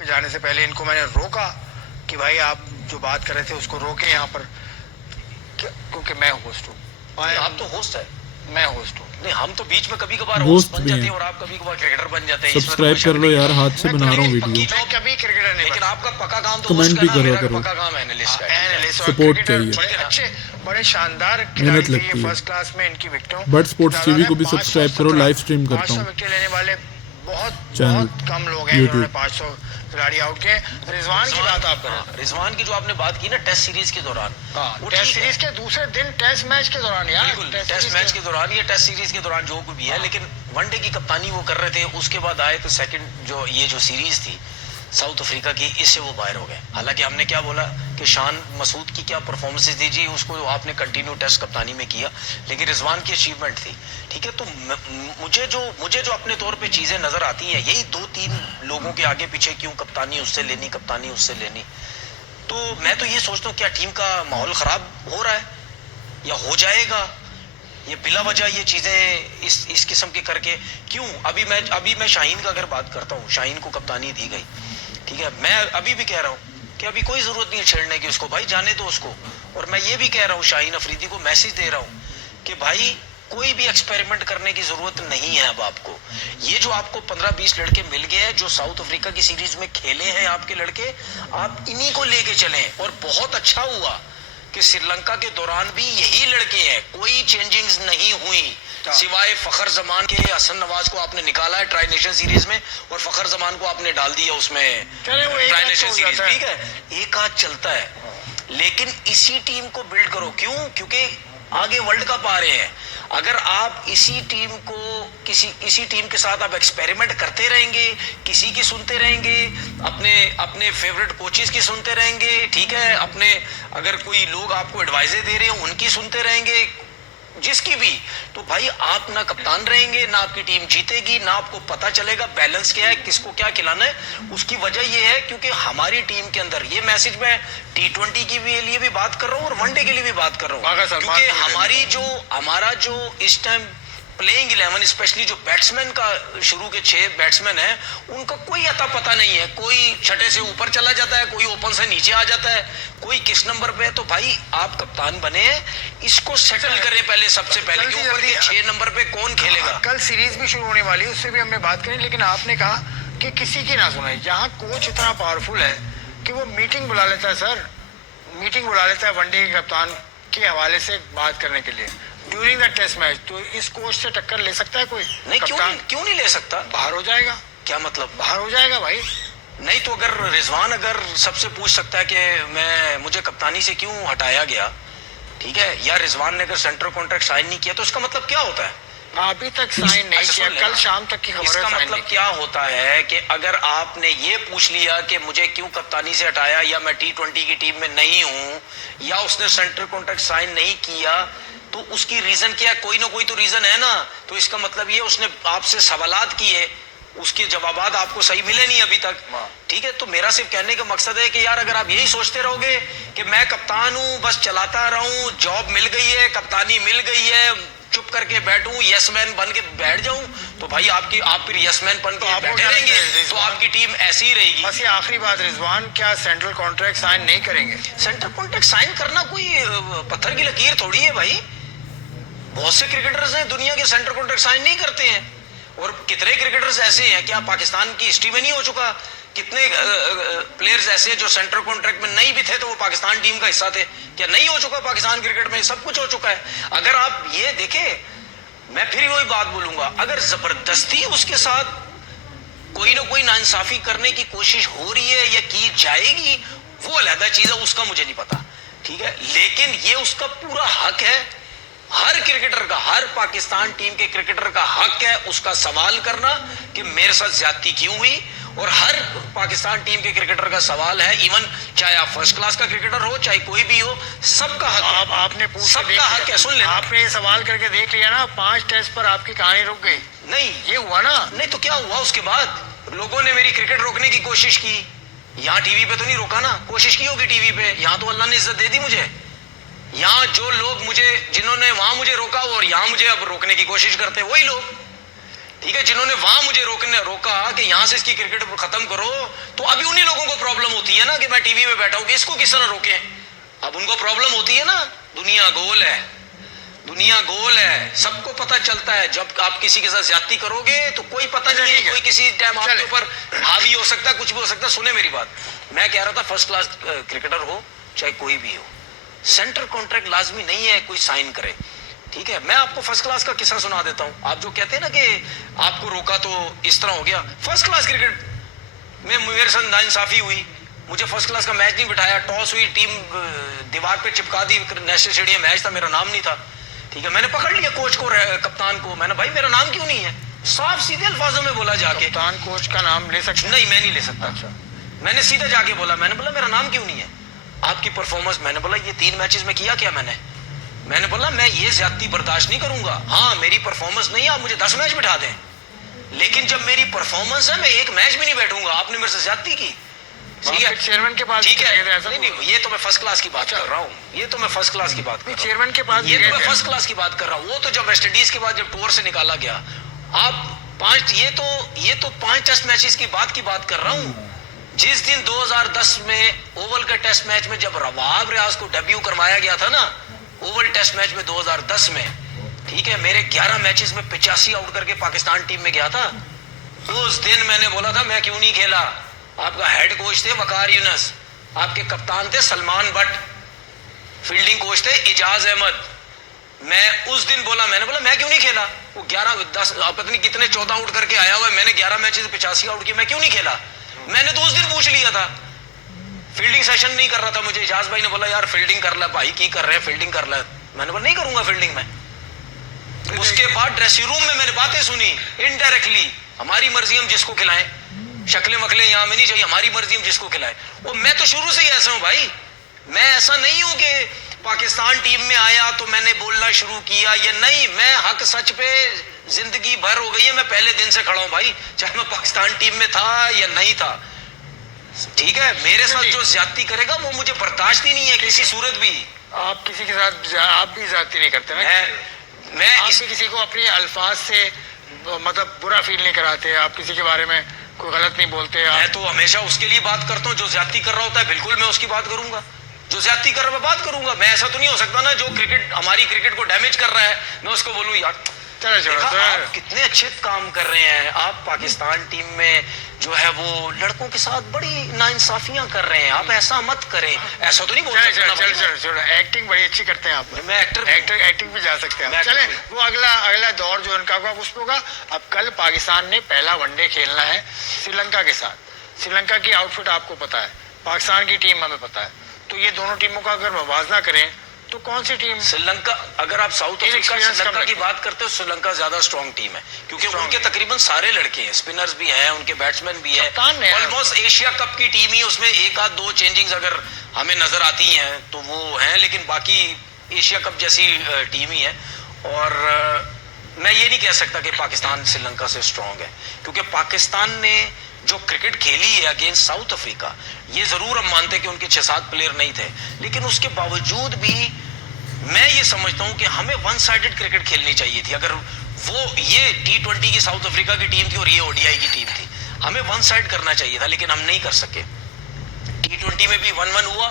पे जाने से पहले इनको मैंने रोका कि भाई आप जो बात कर रहे थे उसको रोके यहाँ पर, क्योंकि मैं होस्ट हूँ। आप तो होस्ट है, मैं होस्ट हूँ। नहीं हम तो बीच में कभी कभार होस्ट होस्ट बन भी जाते हैं। हैं और आप कभी कभार क्रिकेटर बन जाते हैं। सब्सक्राइब कर लो यार, हाथ से बना रहा हूँ वीडियो। मैं कभी क्रिकेटर नहीं लेकिन बना। आपका पक्का काम तो कमेंट होस्ट भी करना, करो मेरा करो। पक्का काम एनालिस्ट का है। एनालिस्ट और सपोर्ट क्रिकेटर चाहिए। बड़े अच्छे, बड़े शानदार मेहनत खिलाड़ी थे लगती ये, है। फर्स्ट क्लास में इनकी विकेटों। बट स्पोर्ट्स टीवी को भी सब्सक्राइब करो, लाइव स्ट्रीम करता हूँ विकेट लेने वाले बहुत चैनल बहुत कम लोग हैं यूट्यूब। जिन्होंने 500 खिलाड़ी आउट किए। रिजवान की बात आप करें। रिजवान की जो आपने बात की ना टेस्ट सीरीज के दौरान, वो टेस्ट ठीक है। सीरीज के दूसरे दिन टेस्ट मैच के दौरान यार, बिल्कुल टेस्ट मैच के दौरान या टेस्ट सीरीज के दौरान जो भी है, लेकिन वनडे की कप्तानी वो कर रहे थे। उसके बाद आए तो सेकंड जो ये जो सीरीज थी साउथ अफ्रीका की, इससे वो बाहर हो गए। हालांकि हमने क्या बोला कि शान मसूद की क्या परफॉर्मेंस थी जी, उसको आपने कंटिन्यू टेस्ट कप्तानी में किया, लेकिन रिजवान की अचीवमेंट थी। ठीक है, तो मुझे जो अपने तौर पे चीजें नजर आती हैं, यही 2-3 लोगों के आगे पीछे क्यों कप्तानी उससे लेनी, कप्तानी उससे लेनी। तो मैं तो ये सोचता हूँ क्या टीम का माहौल खराब हो रहा है या हो जाएगा, ये बिला वजह ये चीजें इस किस्म के करके क्यों। अभी मैं शाहीन का अगर बात करता हूँ, शाहीन को कप्तानी दी गई, ठीक है, मैं अभी भी कह रहा हूँ कि अभी कोई जरूरत नहीं है छेड़ने की उसको, भाई जाने दो उसको। और मैं ये भी कह रहा हूँ, शाहीन अफरीदी को मैसेज दे रहा हूँ कि भाई कोई भी एक्सपेरिमेंट करने की जरूरत नहीं है अब आपको। ये जो आपको 15-20 लड़के मिल गए हैं जो साउथ अफ्रीका की सीरीज में खेले हैं आपके लड़के, आप इन्हीं को लेके चलें। और बहुत अच्छा हुआ कि श्रीलंका के दौरान भी यही लड़के हैं, कोई चेंजिंग्स नहीं हुई सिवाय फखर जमान के। हसन नवाज को आपने निकाला है ट्राई नेशन सीरीज में और फखर जमान को आपने डाल दिया उसमें ट्राई नेशन सीरीज। ठीक है, एक आध चलता है, लेकिन इसी टीम को बिल्ड करो। क्यों? क्योंकि आगे वर्ल्ड कप आ रहे हैं। अगर आप इसी टीम को इसी टीम के साथ आप एक्सपेरिमेंट करते रहेंगे, किसी की सुनते रहेंगे, अपने फेवरेट कोचेस की सुनते रहेंगे, ठीक है, अपने अगर कोई लोग आपको एडवाइजें दे रहे हैं उनकी सुनते रहेंगे, जिसकी भी, तो भाई आप ना कप्तान रहेंगे, ना आपकी टीम जीतेगी, ना आपको पता चलेगा बैलेंस क्या है, किसको क्या खिलाना है। उसकी वजह यह है क्योंकि हमारी टीम के अंदर, ये मैसेज मैं T20 की लिए भी बात कर रहा हूं और वनडे के लिए भी बात कर रहा हूं, क्योंकि हमारा जो इस टाइम प्लेइंग 11 स्पेशली जो बैट्समैन का शुरू के 6 बैट्समैन हैं, उनका कोई अता पता नहीं है। कोई छठे से ऊपर चला जाता है, कोई ओपन से नीचे आ जाता है, कोई किस नंबर पे है। तो भाई आप कप्तान बने हैं, इसको सेटल करें पहले, सबसे पहले कि ऊपर के 6 नंबर पे कौन खेलेगा। कल सीरीज भी शुरू होने वाली है, उससे भी हमने बात करी, लेकिन आपने कहा कि किसी की ना सुने। यहाँ कोच इतना पावरफुल है कि वो मीटिंग बुला लेता है सर, मीटिंग बुला लेता है वनडे के कप्तान के हवाले से बात करने के लिए ड्यूरिंग द टेस्ट मैच। तो इस कोच से टक्कर ले सकता है कोई? नहीं, क्यों नहीं ले सकता? बाहर हो जाएगा। क्या मतलब बाहर हो जाएगा भाई? नहीं तो अगर रिजवान अगर सबसे पूछ सकता है कि मुझे कप्तानी से क्यों हटाया गया, ठीक है, या रिजवान ने अगर सेंट्रल कॉन्ट्रैक्ट साइन नहीं किया, तो इसका मतलब क्या होता है? अभी तक साइन नहीं किया, कल शाम तक की खबर है। इसका मतलब क्या होता है कि अगर आपने ये पूछ लिया कि मुझे क्यों कप्तानी से हटाया, या मैं T20 की टीम में नहीं हूं, या उसने सेंट्रल कॉन्ट्रैक्ट साइन नहीं किया, तो उसकी रीजन क्या है? कोई ना कोई तो रीजन है ना। तो इसका मतलब ये उसने आपसे सवालात किए, उसके जवाबात आपको सही मिले नहीं अभी तक, ठीक है। तो मेरा सिर्फ कहने का मकसद है कि यार अगर आप यही सोचते रहोगे कि मैं कप्तान हूं, बस चलाता रहूं, जॉब मिल गई है, कप्तानी मिल गई है, चुप करके बैठूं, यस मैन बन के बैठ जाऊं, तो भाई आप फिर यस मैन बन के बैठे रहेंगे, तो आपकी टीम ऐसी ही रहेगी। बस ये आखिरी बात, रिजवान क्या सेंट्रल कॉन्ट्रैक्ट साइन नहीं करेंगे? सेंट्रल कॉन्ट्रैक्ट साइन करना कोई पत्थर की लकीर थोड़ी है भाई। बहुत से क्रिकेटर्स हैं दुनिया के सेंट्रल कॉन्ट्रैक्ट साइन नहीं करते हैं, और कितने क्रिकेटर्स ऐसे हैं, क्या पाकिस्तान की हिस्ट्री में नहीं हो चुका? कितने प्लेयर्स ऐसे हैं जो सेंट्रल कॉन्ट्रैक्ट में नहीं भी थे तो वो पाकिस्तान टीम का हिस्सा थे? क्या नहीं हो चुका? पाकिस्तान क्रिकेट में सब कुछ हो चुका है। अगर आप ये देखें, मैं फिर वही बात बोलूंगा, अगर जबरदस्ती उसके साथ कोई ना कोई नाइंसाफी करने की कोशिश हो रही है या की जाएगी, वो अलग चीज है, उसका मुझे नहीं पता, ठीक है। लेकिन ये उसका पूरा हक है, हर क्रिकेटर का, हर पाकिस्तान टीम के क्रिकेटर का हक है उसका सवाल करना कि मेरे साथ ज्यादती क्यों हुई। और हर पाकिस्तान टीम के क्रिकेटर का सवाल है, इवन चाहे आप फर्स्ट क्लास का क्रिकेटर हो, चाहे कोई भी हो, सबका हक है। आपने सबका हक है। सुन लेना, आपने ये सवाल करके देख लिया ना, 5 टेस्ट पर आपकी कहानी रुक गई। नहीं ये हुआ ना? नहीं तो क्या हुआ? उसके बाद लोगों ने मेरी क्रिकेट रोकने की कोशिश की। यहाँ टीवी पे तो नहीं रोका ना, कोशिश की होगी टीवी पे, यहाँ तो अल्लाह ने इज्जत दे दी मुझे। यहाँ जो लोग जिन्होंने वहां मुझे रोका और यहाँ मुझे अब रोकने की कोशिश करते हैं वही लोग, ठीक है, जिन्होंने वहां मुझे रोका कि यहां से इसकी क्रिकेट खत्म करो, तो अभी उन्हीं लोगों को प्रॉब्लम होती है ना कि मैं टीवी पे बैठा हूं कि इसको किस तरह रोके। अब उनको प्रॉब्लम होती है ना। दुनिया गोल है, दुनिया गोल है, सबको पता चलता है। जब आप किसी के साथ ज्यादती करोगे तो कोई पता नहीं है, कोई किसी टाइम आपके ऊपर हावी हो सकता है, कुछ भी हो सकता है। सुने मेरी बात, मैं कह रहा था फर्स्ट क्लास क्रिकेटर हो चाहे कोई भी हो, सेंटर कॉन्ट्रैक्ट लाजमी नहीं है कोई साइन करे। ठीक है, मैं आपको फर्स्ट क्लास का किस्सा सुना देता हूं। आप जो कहते हैं ना कि आपको रोका तो इस तरह हो गया, फर्स्ट क्लास क्रिकेट में मेरे साथ नाइंसाफी हुई, मुझे फर्स्ट क्लास का मैच नहीं बिठाया, टॉस हुई, टीम दीवार पे चिपका दी, नेशनल स्टेडियम मैच था, मेरा नाम नहीं था। ठीक है, मैंने पकड़ लिया कोच को, कप्तान को, मैंने भाई मेरा नाम क्यों नहीं है, साफ सीधे अल्फाजों में बोला जाके। कप्तान कोच का नाम ले सकते? नहीं, मैं नहीं ले सकता। अच्छा। मैंने सीधे जाके बोला, मैंने बोला मेरा नाम क्यों नहीं है, आपकी परफॉर्मेंस, मैंने बोला ये 3 मैचेस में किया क्या मैंने बोला मैं ये ज्यादती बर्दाश्त नहीं करूंगा। हाँ, मेरी परफॉर्मेंस नहीं है, आप मुझे 10 मैच बिठा दें, लेकिन जब मेरी परफॉर्मेंस है मैं 1 मैच भी नहीं बैठूंगा। आपने मेरे से ज्यादती की, ठीक है, चेयरमैन के पास? ठीक है, नहीं, ये तो मैं फर्स्ट क्लास की बात कर रहा हूँ, ये तो मैं फर्स्ट क्लास की बात कर रहा हूँ, चेयरमैन के पास ये तो मैं फर्स्ट क्लास की बात कर रहा हूँ। वो तो जब वेस्ट इंडीज के बाद जब टूर से निकाला गया, आप 5, ये तो 5 टेस्ट मैचेस की बात कर रहा हूँ। जिस दिन 2010 में ओवल के टेस्ट मैच में जब रवाब रियाज को डेब्यू करवाया गया था ना, ओवल टेस्ट मैच में 2010 में, ठीक है, मेरे 11 मैचेस में 85 आउट करके पाकिस्तान टीम में गया था। उस दिन मैंने बोला था मैं क्यों नहीं खेला। आपका हेड कोच थे वकार यूनस, आपके कप्तान थे सलमान बट, फील्डिंग कोच थे इजाज अहमद। मैं उस दिन बोला, मैंने बोला मैं क्यों नहीं खेला। वो 11-10 पता नहीं कितने 14 आउट करके आया हुआ है, मैंने 11 मैचेस 85 आउट किए, मैं क्यों नहीं खेला। मैंने तो उस दिन पूछ लिया था, फील्डिंग सेशन नहीं कर रहा था, मुझे इजाज भाई ने बोला यार फील्डिंग कर ला भाई, की कर रहे हैं फील्डिंग कर ला। मैंने बोला नहीं करूंगा फील्डिंग में। उसके बाद ड्रेसिंग रूम में मैंने बातें सुनी इनडायरेक्टली, हमारी मर्जी हम जिसको खिलाएं, शक्लें वकलें यहाँ में नहीं चाहिए, हमारी मर्जी हम जिसको खिलाएं। वो मैं तो शुरू से ही ऐसा हूं भाई, मैं ऐसा नहीं हूं कि पाकिस्तान टीम में आया तो मैंने बोलना शुरू किया या नहीं, मैं हक सच पे जिंदगी भर हो गई है, मैं पहले दिन से खड़ा हूं भाई, चाहे मैं पाकिस्तान टीम में था या नहीं था। ठीक है, मेरे साथ जो ज्यादती करेगा वो मुझे बर्दाश्त ही नहीं है किसी सूरत भी। आप किसी के साथ आप भी ज्यादती नहीं करते ना? मैं किसी को अपने अल्फाज से मतलब बुरा फील नहीं कराते, आप किसी के बारे में कोई गलत नहीं बोलते? मैं तो हमेशा उसके लिए बात करता हूँ जो ज्यादती कर रहा होता है, बिल्कुल मैं उसकी बात करूंगा, जो ज्यादती कर रहा है मैं बात करूंगा। मैं ऐसा तो नहीं हो सकता ना जो क्रिकेट हमारी क्रिकेट को डैमेज कर रहा है मैं उसको बोलूं यार आप कितने अच्छे काम कर रहे हैं, आप पाकिस्तान टीम में जो है वो लड़कों के साथ बड़ी नाइंसाफियां कर रहे हैं, आप ऐसा मत करें। ऐसा तो नहीं बोल सकता। एक्टिंग बड़ी अच्छी करते हैं आप, मैं एक्टिंग भी जा सकते हैं। चले वो अगला दौर जो उनका होगा उस पर होगा। अब कल पाकिस्तान ने पहला वनडे खेलना है श्रीलंका के साथ। श्रीलंका की आउटफिट आपको पता है, पाकिस्तान की टीम हमें पता है, तो ये दोनों टीमों का अगर मुवाजना करें तो कौन सी टीम? श्रीलंका, अगर आप साउथ अफ्रीका श्रीलंका की बात करते हो, श्रीलंका ज्यादा स्ट्रॉन्ग टीम है क्योंकि उनके तकरीबन सारे लड़के हैं, स्पिनर्स भी हैं, उनके बैट्समैन भी हैं। ऑलमोस्ट एशिया कप की टीम ही, उसमें 1-2 चेंजिंग्स अगर हमें नजर आती हैं तो वो हैं, लेकिन बाकी एशिया कप जैसी टीम ही है। और मैं ये नहीं कह सकता कि पाकिस्तान श्रीलंका से स्ट्रॉन्ग है, क्योंकि पाकिस्तान ने जो क्रिकेट खेली है अगेंस्ट साउथ अफ्रीका, ये जरूर हम मानते हैं कि उनके 6-7 प्लेयर नहीं थे, लेकिन उसके बावजूद भी मैं ये समझता हूं कि हमें वन साइडेड क्रिकेट खेलनी चाहिए थी। अगर वो ये T20 की साउथ अफ्रीका की टीम थी और ये ODI की टीम थी, हमें वन साइड करना चाहिए था, लेकिन हम नहीं कर सके। T20 में भी 1-1 हुआ,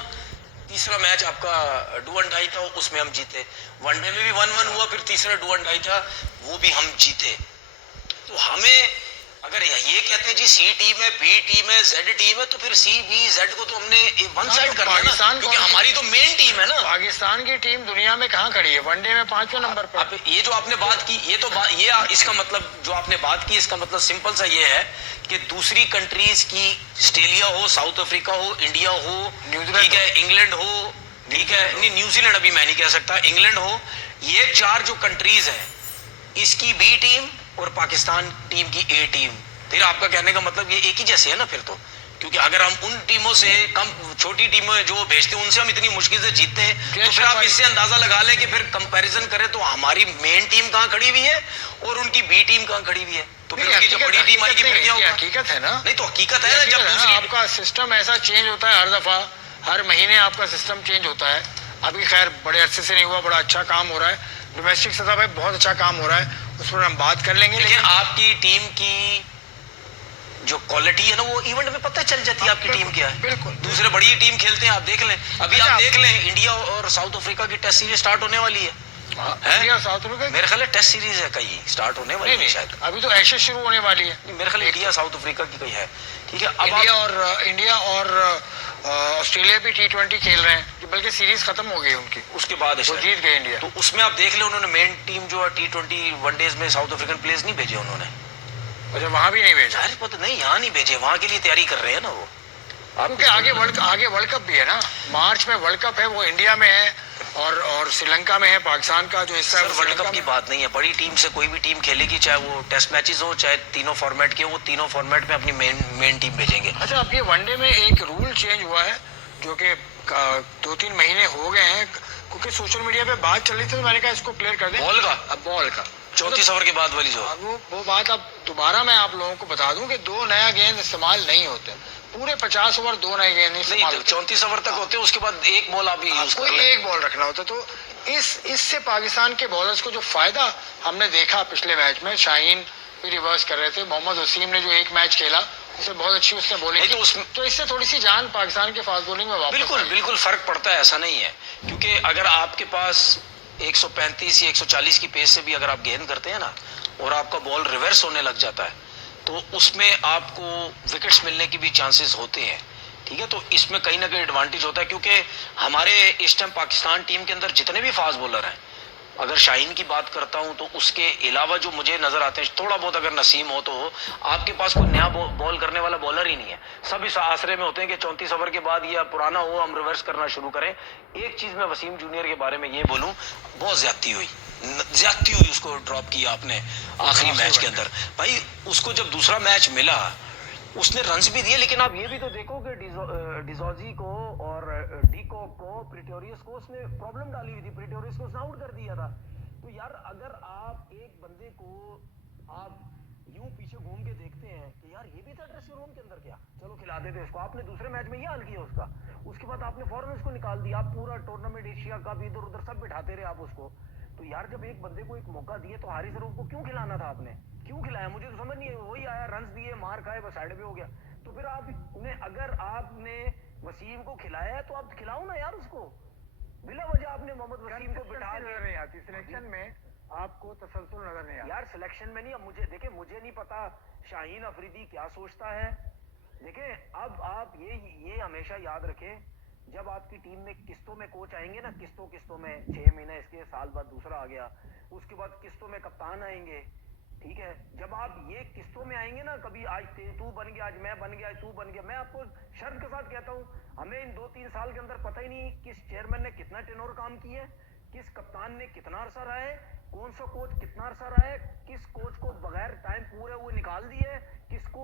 तीसरा मैच आपका डू एंड डाई था, उसमें हम जीते। वनडे में भी 1-1 हुआ, फिर तीसरा डू एंड डाई था, वो भी हम जीते। तो हमें अगर ये कहते हैं जी C टीम है, B टीम है, Z टीम है, तो फिर C, B, Z को तो हमने वन साइड करना है ना, क्योंकि हमारी तो मेन टीम है ना। पाकिस्तान की टीम दुनिया में कहाँ खड़ी है? वनडे में 5वें नंबर पर। ये जो आपने बात की, ये इसका मतलब जो आपने बात की, इसका मतलब सिंपल सा ये है कि दूसरी कंट्रीज की, ऑस्ट्रेलिया हो, साउथ अफ्रीका हो, इंडिया हो, ठीक है, इंग्लैंड हो, ठीक है, नहीं न्यूजीलैंड अभी मैं नहीं कह सकता, इंग्लैंड हो, ये 4 जो कंट्रीज है, इसकी B टीम और पाकिस्तान टीम की A टीम, फिर आपका कहने का मतलब ये एक ही जैसे है ना फिर तो, क्योंकि अगर हम उन टीमों से कम, छोटी टीमों जो भेजते हैं उनसे हम इतनी मुश्किल से जीतते हैं, तो फिर आप इससे अंदाजा लगा लें कि फिर कंपैरिजन करें तो हमारी मेन टीम कहाँ खड़ी हुई है और उनकी B टीम कहाँ खड़ी हुई है, तो फिर उनकी जो बड़ी टीम आएगी फिर क्या होगा? हकीकत है ना? नहीं तो हकीकत है ना, जब दूसरी आपका सिस्टम ऐसा चेंज होता है हर दफा, हर महीने आपका सिस्टम चेंज होता है। अभी खैर बड़े अरसे से नहीं हुआ, बड़ा अच्छा काम हो रहा है, डोमेस्टिक सतह पे बहुत अच्छा काम हो रहा है, उस पर हम बात कर लेंगे। लेकिन आपकी टीम की जो क्वालिटी है ना वो इवेंट में पता चल जाती है आपकी टीम क्या है। बिल्कुल। दूसरे बड़ी टीम खेलते हैं, आप देख लें अभी अच्छा, आप देख लें इंडिया और साउथ अफ्रीका की टेस्ट सीरीज स्टार्ट होने वाली है। इंडिया और साउथ अफ्रीका मेरे ख्याल है टेस्ट सीरीज है कहीं स्टार्ट होने वाली है शायद। अभी तो ऐसे शुरू होने वाली है। मेरे ख्याल इंडिया साउथ अफ्रीका की कहीं है। ठीक है, अब इंडिया और ऑस्ट्रेलिया भी T20 खेल रहे हैं, बल्कि सीरीज खत्म हो गई उनकी, उसके बाद वो जीत गए इंडिया। तो उसमें आप देख ले उन्होंने मेन टीम जो है T20 वनडेज में साउथ अफ्रीकन प्लेयर्स नहीं भेजे उन्होंने। अच्छा, वहां भी नहीं भेजा? जाहिर पता नहीं, यहाँ नहीं भेजे, वहां के लिए तैयारी कर रहे हैं ना वो। क्योंकि आगे वर्ल्ड कप भी है ना, मार्च में वर्ल्ड कप है, वो इंडिया में है और श्रीलंका में है, पाकिस्तान का जो हिस्सा है वर्ल्ड कप की बात नहीं है, बड़ी टीम से कोई भी टीम खेलेगी, चाहे वो टेस्ट मैचेस हो चाहे तीनों फॉर्मेट के, वो तीनों फॉर्मेट में अपनी मेन टीम भेजेंगे। अच्छा, अब ये वनडे में एक रूल चेंज हुआ है जो कि 2-3 महीने हो गए हैं, क्योंकि सोशल मीडिया पे बात चल रही थी, तो मैंने कहा इसको क्लियर कर दें। बॉल का 34 ओवर के बाद वाली जो वो बात अब दोबारा मैं आप लोगों को बता दूं कि 2 नया गेंद इस्तेमाल नहीं होते, पूरे 50 ओवर 2 नए गेंद नहीं, 34 ओवर तक होते हैं, उसके बाद एक बॉल आप यूज कर लें। एक बॉल रखना होता। तो इससे पाकिस्तान के बॉलर्स को जो फायदा हमने देखा पिछले मैच में, शाहीन भी रिवर्स कर रहे थे, मोहम्मद वसीम ने जो एक मैच खेला उसे बहुत अच्छी उसने बॉलिंग की, तो इससे थोड़ी सी जान पाकिस्तान के फास्ट बॉलिंग में वापस बिल्कुल फर्क पड़ता है, ऐसा नहीं है, क्योंकि अगर आपके पास 135 या 140 की पेस से भी अगर आप गेंद करते हैं ना और आपका बॉल रिवर्स होने लग जाता है तो उसमें आपको विकेट्स मिलने की भी चांसेस होते हैं। ठीक है, तो इसमें कहीं ना कहीं एडवांटेज होता है, क्योंकि हमारे इस टाइम पाकिस्तान टीम के अंदर जितने भी फास्ट बॉलर हैं, अगर शाहीन की बात करता हूं तो उसके अलावा जो मुझे नजर आते हैं थोड़ा बहुत, अगर नसीम हो तो आपके पास कोई नया बॉल करने वाला बॉलर ही नहीं है। सब इस आसरे में होते हैं कि 34 ओवर के बाद या पुराना हो हम रिवर्स करना शुरू करें। एक चीज मैं वसीम जूनियर के बारे में ये बोलूं, बहुत ज्यादती हुई उसको ड्रॉप किया आपने आखिरी मैच के अंदर। भाई उसको जब दूसरा मैच मिला उसने रन्स भी दिए, लेकिन आप ये भी तो देखो कि डिजोजी को और डीकॉक को, प्रिटोरियस को उसने प्रॉब्लम डाली हुई थी, प्रिटोरियस को उसने आउट कर दिया था। तो यार अगर आप एक बंदे को आप यूं पीछे घूम के देखते हैं कि यार ये भी था ड्रेसिंग रूम के अंदर, क्या चलो खिला देते इसको, आपने दूसरे मैच में ये हाल किया उसका, उसके बाद आपने फौरन उसको निकाल दिया, आप पूरा टूर्नामेंट एशिया का भी इधर उधर सब बिठाते रहे आप उसको। तो यार जब एक बंदे को एक मौका दिए तो हारिस रऊफ को क्यों खिलाना था आपने, क्यों खिलाया? मुझे तो समझ नहीं है, वही आया रन दिए, मार खाए, बस साइड पे हो गया। तो फिर आपने अगर आपने वसीम को खिलाया है तो आप खिलाओ ना यार उसको, बिला वजह आपने मोहम्मद वसीम को बिठा नजर नहीं आती सिलेक्शन में, आपको तसलसल नजर नहीं आता यार सिलेक्शन में नहीं। अब मुझे देखिए, मुझे नहीं पता शाहीन अफरीदी क्या सोचता है। देखिए अब आप ये हमेशा याद रखें, जब आपकी टीम में किस्तों में कोच आएंगे ना, किस्तों में 6 महीने इसके साल बाद दूसरा आ गया, उसके बाद किस्तों में कप्तान आएंगे। ठीक है, जब आप ये किस्तों में आएंगे ना, कभी आज तू बन गया, आज मैं बन गया, तू बन गया, मैं आपको शर्त के साथ कहता हूं, हमें इन 2-3 साल के अंदर पता ही नहीं किस चेयरमैन ने कितना टेनोर काम किया है, किस कप्तान ने कितना अरसा रहा है, कौन सा कोच कितना अरसा रहा है, किस कोच को बगैर टाइम पूरे हुए निकाल दिए, किसको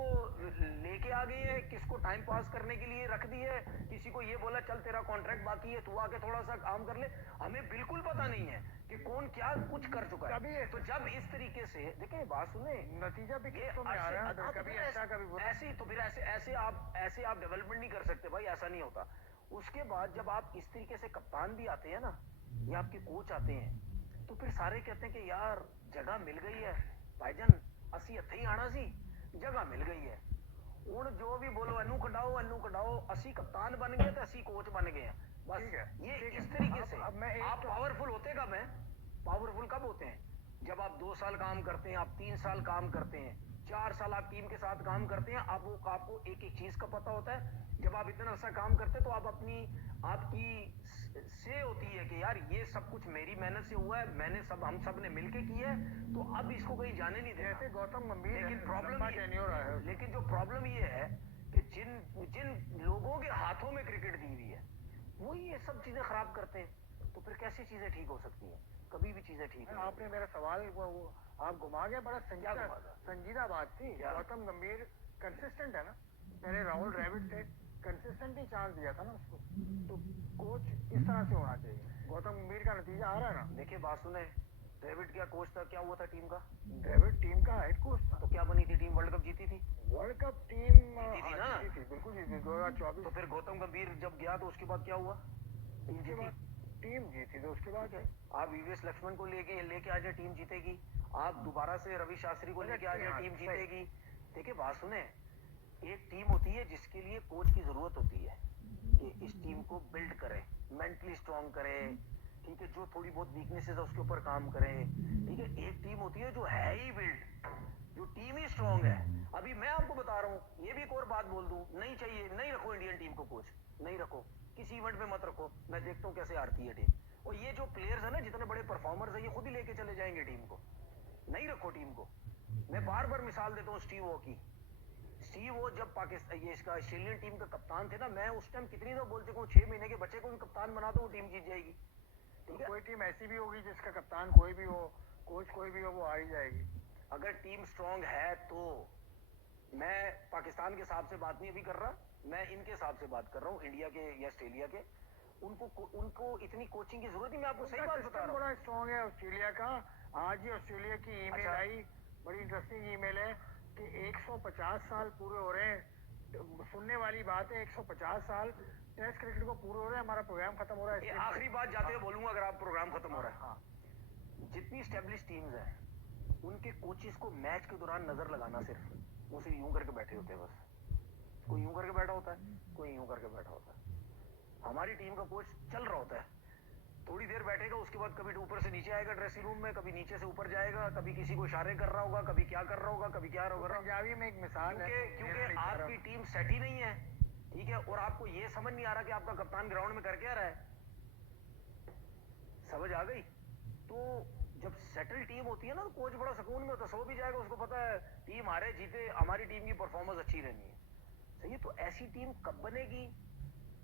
लेके आ गए हैं, किसको टाइम पास करने के लिए रख दिए, किसी को ये बोला चल तेरा कॉन्ट्रैक्ट बाकी है तू आके थोड़ा सा काम कर ले। हमें बिल्कुल पता नहीं है कि कौन क्या कुछ कर चुका है। तो जब इस तरीके से देखिए, बात सुने, नतीजा भी किस्तों में आ रहा है, कभी अच्छा कभी बुरा। ऐसे तो फिर ऐसे आप डेवलपमेंट नहीं कर सकते भाई, ऐसा नहीं होता। उसके बाद जब आप इस तरीके से कप्तान भी आते हैं ना, या आपके कोच आते हैं, तो फिर सारे कहते हैं कि यार जगह मिल गई है भाईजान, असी हथे ही आना सी, जगह मिल गई है, हुण जो भी बोलो अनु कढाओ, असी कप्तान बन गए तो असी कोच बन गए हैं, बस ये इस तरीके से। आप पावरफुल होते कब हैं? पावरफुल कब होते हैं? जब आप 2 साल काम करते हैं, आप 3 साल काम करते हैं, 4 साल आप टीम के साथ काम करते हैं, आपको एक एक चीज का पता होता है। जब आप इतना सा काम करते हैं तो आपकी से होती है कि यार ये सब कुछ मेरी मेहनत से हुआ है, हम सब ने मिलके किया है, तो अब इसको कहीं जाने नहीं देना। जैसे गौतम गंभीर, लेकिन जो प्रॉब्लम ये है कि जिन लोगों के हाथों में क्रिकेट दी हुई है वो ये सब चीजें खराब करते हैं, तो फिर कैसी चीजें ठीक हो सकती हैं? कभी भी चीजें ठीक नहीं। आपने मेरा सवाल आप घुमा गया, बड़ा संजीदा बात थी। गौतम गंभीर कंसिस्टेंट है ना, पहले राहुल द्रविड़ थे, कंसिस्टेंटली चांस दिया था ना उसको, तो कोच इस तरह से होना चाहिए। गौतम गंभीर का नतीजा आ रहा है ना। देखिए बात सुने, द्रविड़ क्या कोच था, क्या हुआ था टीम का? द्रविड़ टीम का हेड कोच था। तो क्या बनी थी टीम? वर्ल्ड कप जीती थी, वर्ल्ड कप टीम जीती थी ना, बिल्कुल जीती 2024। तो फिर गौतम गंभीर जब गया तो उसके बाद क्या हुआ? टीम जीती। टीम जीती तो उसके बाद ठीक है, आप वीवीएस लक्ष्मण को लेके लेके आ जाए, टीम जीतेगी। आप दोबारा से रवि शास्त्री को लेके आ जाए, टीम जीतेगी। देखिए बात सुने, एक टीम होती है जिसके लिए कोच की जरूरत होती है कि इस टीम को बिल्ड करे, मेंटली स्ट्रांग करे, ठीक है, जो थोड़ी बहुत वीकनेसेस है उसके ऊपर काम करे। ठीक है, एक टीम होती है जो है ही बिल्ड, जो टीम ही स्ट्रांग है। अभी मैं आपको बता रहा हूँ, ये भी एक और बात बोल दूं, नहीं चाहिए, नहीं रखो इंडियन टीम को कोच, नहीं रखो, किसी इवेंट में मत रखो। मैं देखता हूँ कैसे हारती है टीम। और ये जो प्लेयर्स है ना, जितने बड़े परफॉर्मर्स है, ये खुद ही लेके चले जाएंगे टीम को। नहीं रखो टीम को। मैं बार बार मिसाल देता हूँ स्टीव वॉ की। स्टीव वॉ जब पाकिस्तान, ये इसका ऑस्ट्रेलियन टीम का कप्तान थे ना, मैं उस टाइम कितनी दफा बोल चुका हूँ, 6 महीने के बच्चे को भी कप्तान बना दो, वो टीम जीत जाएगी। ठीक है, कोई टीम ऐसी भी होगी जिसका कप्तान कोई भी हो, कोच कोई भी हो, वो हार ही जाएगी। अगर टीम स्ट्रांग है तो। मैं पाकिस्तान के हिसाब से बात नहीं अभी कर रहा, मैं इनके हिसाब से बात कर रहा हूँ, इंडिया के या ऑस्ट्रेलिया के। उनको इतनी कोचिंग की जरूरत नहीं, मैं आपको सही बात बता रहा हूँ। बड़ा स्ट्रांग है ऑस्ट्रेलिया का। आज ही ऑस्ट्रेलिया की ईमेल अच्छा। आई, बड़ी इंटरेस्टिंग ईमेल है कि 150 साल पूरे हो रहे हैं। सुनने वाली बात है, 150 साल टेस्ट क्रिकेट को पूरे हो रहे हैं। हमारा प्रोग्राम खत्म हो रहा है। आखिरी बात जाते हुए बोलूंगा, अगर आप प्रोग्राम खत्म हो रहा है। हाँ, जितनी स्टेब्लिश टीम्स हैं, उनके कोचेस को मैच के दौरान नजर लगाना, सिर्फ वो सिर्फ यूं करके बैठे होते हैं बस। कोई यूं करके बैठा होता है, कोई यूं करके बैठा होता है। हमारी टीम का कोच चल रहा होता है, थोड़ी देर बैठेगा, उसके बाद कभी ऊपर से नीचे आएगा ड्रेसिंग रूम में, कभी नीचे से ऊपर जाएगा, कभी किसी को इशारे कर रहा होगा, कभी क्या कर रहा होगा, कभी क्या होगा। पंजाबी में एक मिसाल है, क्योंकि आपकी टीम सेट ही नहीं है, ठीक है, और आपको ये समझ नहीं आ रहा कि आपका कप्तान ग्राउंड में कर क्या रहा है। समझ आ गई? तो जब सेटल टीम होती है ना, तो कोच बड़ा सुकून में होता है, सो भी जाएगा, उसको पता है टीम हारे जीते, हमारी टीम की परफॉर्मेंस अच्छी रहनी है। सही है, तो ऐसी टीम कब बनेगी?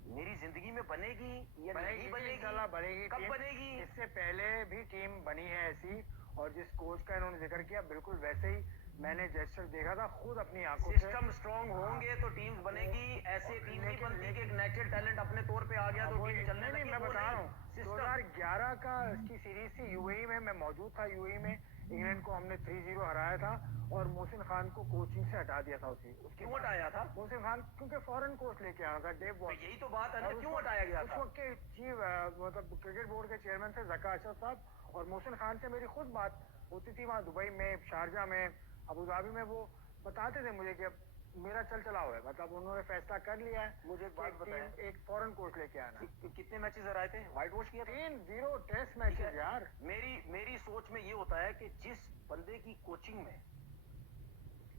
मेरी जिंदगी में बनेगी या नहीं बनेगी? इंशाल्लाह बनेगी। कब बनेगी? इससे पहले भी टीम बनी है ऐसी, और जिस कोच का इन्होंने जिक्र किया, बिल्कुल वैसे ही मैंने जेस्चर देखा था खुद अपनी आंखों से। सिस्टम स्ट्रांग होंगे तो टीम्स बनेगी, ऐसे टीम नहीं बनती कि एक नेचुरल टैलेंट अपने तौर पे आ गया तो टीम चलने लगी। मैं बता रहा हूँ, 2011 का इसकी सीरीज थी यूएई में, मैं मौजूद था यूएई में। इंग्लैंड को हमने 3-0 हराया था, और मोहसिन खान को कोचिंग से हटा दिया था। उसके क्यों हटाया था? मोहसिन खान क्योंकि फॉरेन कोच लेके आना था, डेव वॉट। यही तो बात है ना, क्यों हटाया गया था? उस वक्त के चीफ मतलब क्रिकेट बोर्ड के चेयरमैन थे जका अशरफ साहब, और मोहसिन खान से मेरी खुद बात होती थी वहाँ दुबई में, शारजा में, अबू धाबी में। वो बताते थे मुझे कि मेरा चल चला हुआ है, मतलब उन्होंने फैसला कर लिया है। मुझे एक बात बताएं, एक फॉरेन कोच लेके आना। कितने मैचेस हराए थे, व्हाइट वॉश किया था? 3-0 टेस्ट मैचेस यार। मेरी सोच में ये होता है कि जिस बंदे की कोचिंग में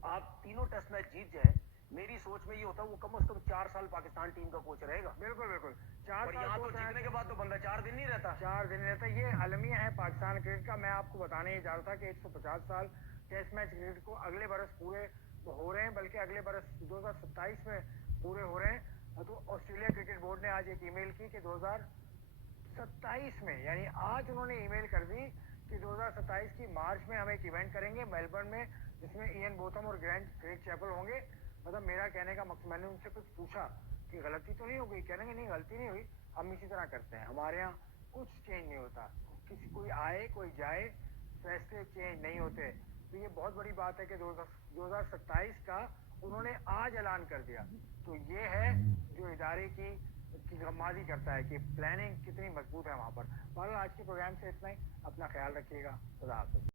आप तीनों टेस्ट मैच जीत जाए, मेरी सोच में ये होता है वो कम से कम 4 साल पाकिस्तान टीम का कोच रहेगा। बिल्कुल बिल्कुल, 4 साल। यहाँ तो जीतने के बाद तो बंदा 4 दिन नहीं रहता। 4 दिन रहता। ये अलमिया है पाकिस्तान क्रिकेट का। मैं आपको बताने ही जा रहा था कि 150 साल टेस्ट मैच क्रिकेट को अगले बरस पूरे हो रहे हैं, बल्कि अगले बरस 2027 में पूरे हो रहे हैं। तो ऑस्ट्रेलिया क्रिकेट बोर्ड ने आज एक ईमेल की कि 2027 में, यानी आज उन्होंने ईमेल कर दी कि 2027 की मार्च में हम एक इवेंट करेंगे मेलबर्न में, जिसमें इयन बोथम और ग्रेग चैपल होंगे। मतलब मेरा कहने का मकसद, मैंने उनसे कुछ पूछा कि गलती तो नहीं हो गई, कहने नहीं गलती नहीं हुई, हम इसी तरह करते हैं, हमारे यहाँ कुछ चेंज नहीं होता, किसी कोई आए कोई जाए, फैसले चेंज नहीं होते। तो ये बहुत बड़ी बात है कि 2027 का उन्होंने आज ऐलान कर दिया। तो ये है जो इदारे की गम्माजी करता है कि प्लानिंग कितनी मजबूत है वहाँ पर। बहरहाल आज के प्रोग्राम से इतना ही, अपना ख्याल रखिएगा, खुदा हाफिज़।